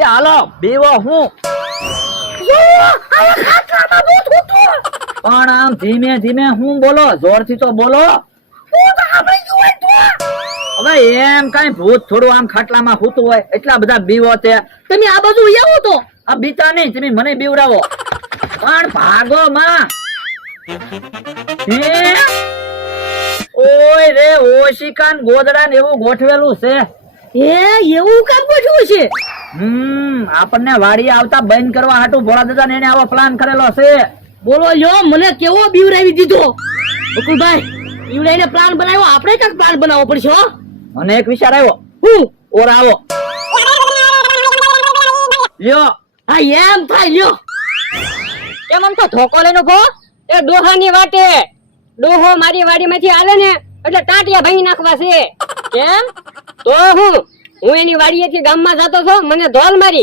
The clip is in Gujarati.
એ હાલો બીવો હું પણ આમ ધીમે ધીમે હું બોલો, જોરથી તો બોલો. હવે એમ કઈ ભૂત થોડું આમ ખાટલામાં સૂતું હોય એટલા બધા બીવો તે. તમે આ બાજુ આવો તો. આ બીતા નહીં, તમે મને બીવડાવો. પણ ભાગો માં. ઓય રે ઓશિકાન ગોદડા ને એવું ગોઠવેલું છે. એવું કામ ગોઠવ્યું છે. આપણને વાડી આવતા બંધ કરવા હાટુ ભોળા દાદા ને એને આવો પ્લાન કરેલો છે. બોલો લ્યો, મને કેવો બીવરાવી દીધો. બકુલભાઈ, બીવરાઈને પ્લાન બનાવ્યો, આપણે કાંઈક પ્લાન બનાવવો પડશે હો. મને એક વિચાર આવ્યો. હું ઓર આવો લ્યો. હા એમ થાય લ્યો. કેમ આમ તો ધોકો લઈને ઉભો? એ ડોહાની વાટે. ડોહો મારી વાડીમાંથી આલે ને એટલે ટાંટિયા ભાંગી નાખવા છે. કેમ? તો હું એની વાડીએથી ગામમાં જતો છો, મને ધોલ મારી